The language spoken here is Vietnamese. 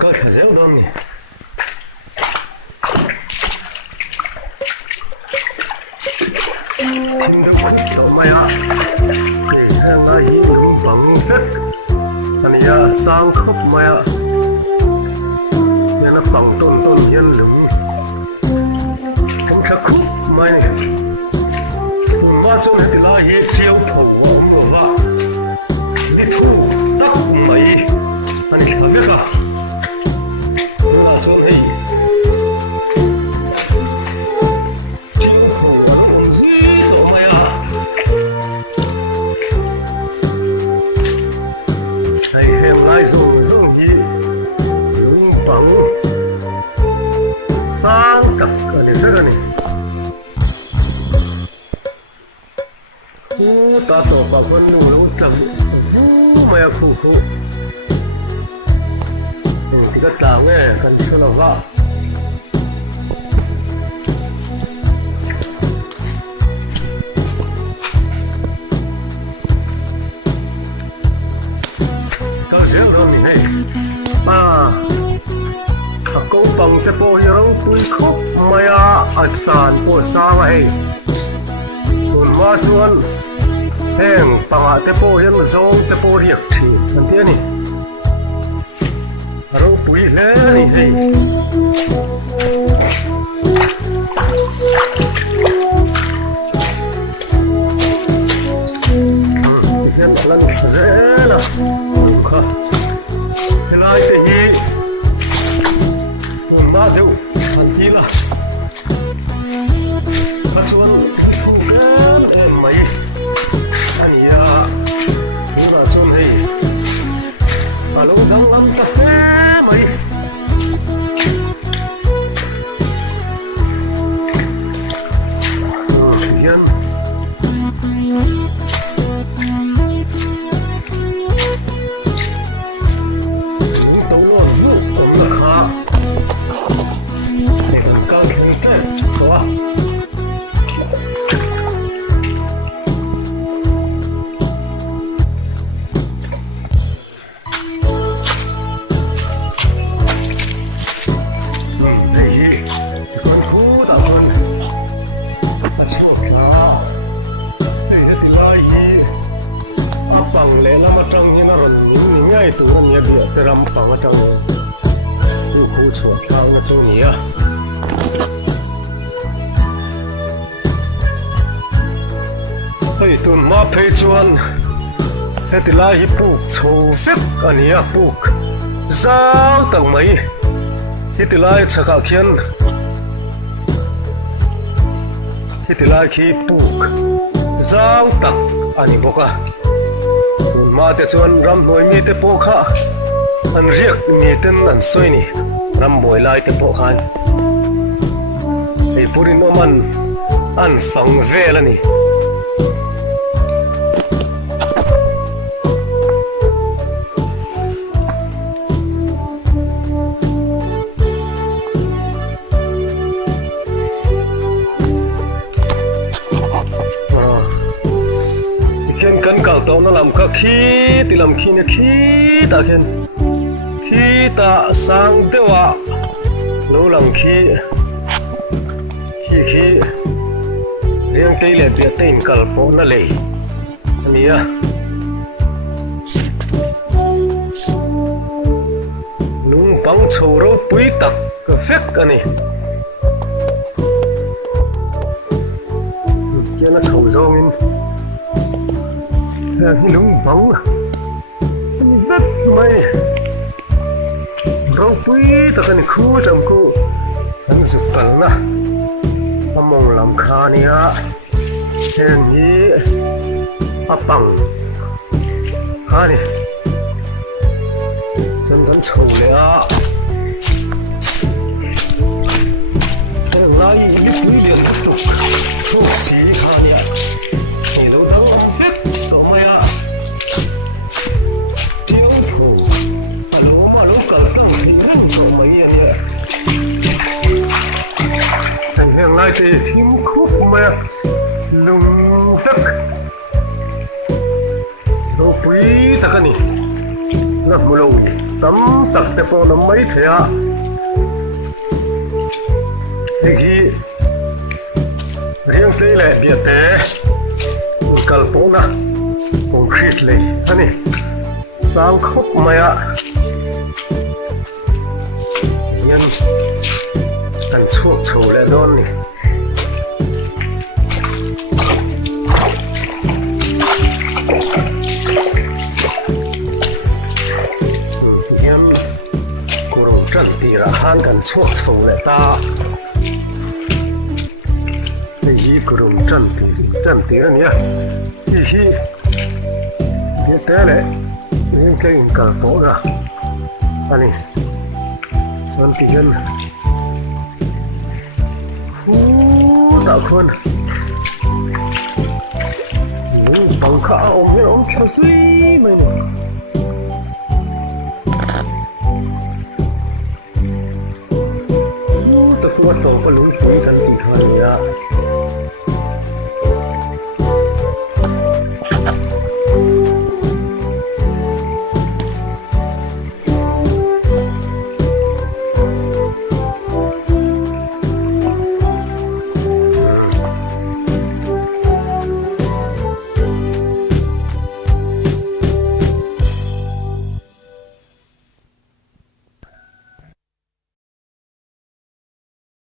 có thể dễ đâu nhỉ tìm được không kiểu mày à thì hàng ai đúng bằng rất anh ya sang khóc mày à nên nó bằng tôn hiền lưng không chắc khúc mày mà chỗ này thì là gì chiếu thầu ông của vợ đi thu tắc mày anh sẽ biết à mà chỗ này chiếu thầu ông gì đâu mày à thầy em lại dùng gì đúng bằng sang cặp cả để thế này ta tổ bà con nụ lũ thật vũ mày khủ thì cái tao nghe cần cho nó vào câu dễ rồi mình này câu bằng cái bộ yang tui khóc mày ăn sàn bộ sa vậy tuần qua chuan em bằng cái bộ yang giống cái bộ riêng thì anh thấy nè rồi bùi lên này hey cái lần dễ là cái này thì gì mà đâu anh chỉ là bắt chuan em mày anh ya đúng là trong này mà lúc đang ngắm cà phê mày hiền lẽ là mà trong như nó còn ngay từ nhà bia từ làm bằng ở trongอยู่คู่ชวนข้างในช่วงนี้เฮ้ยตุนมาเพยชวนเฮ้ยติลาฮิปุกโชฟิกอันนี้ปุกจ้างตั้งไหมฮิติลาชักเขียนฮิติลาฮิปุกจ้างตั้งอันนี้บอกว่ามาแต่ชวนรำหน่วยมีแต่โปข้าอันเรียกมีแต่อันสวยนี่รำบ่อยลายแต่โปข้าไอ้ปุรินมันอันฟังเวลนี่กันเก่าตัวนั่นลำก็ขี้ติลำขี้เนี่ยขี้ตาเข็นขี้ตาสังเดวะรู้ลำขี้เรียงตีเล็บเบียตีนกัลโปนั่นเลยอันนี้นุ่งปังโชว์รูปุยตักก็เฟกกันนี่เกี่ยวกับโชว์โจมินที่ลุงบังrất mày rau quý ta cái này khu trong cô anh chụp tận na anh mong làm khá nia hiện nhí áp bằng khá nè chân chầu lẹ cái này lại ít quý liền tục thuốc xí khá nè thì đâu đâu biết cậu mày à hiện nay thì phim khúc mẹ lùng phép đồ quý ta cái này là một lâu tấm tật để bỏ nó mấy thế à thì khi riêng đây là biệt tế cần bố nè cũng khít lấy anh ấy sang khóc mày ạ nhân tận suốt chủ lại đón này nhân cũng chân tì là han tận suốt chủ lại ta thì cũng chân tì là nhá thì như thế này những cái cần bố ra anh ấy chân tì nhân tạo khuôn bằng khả ôm nhớ ôm cho suy mày nè tôi không có tổ có lũ phí thân tình thôi nha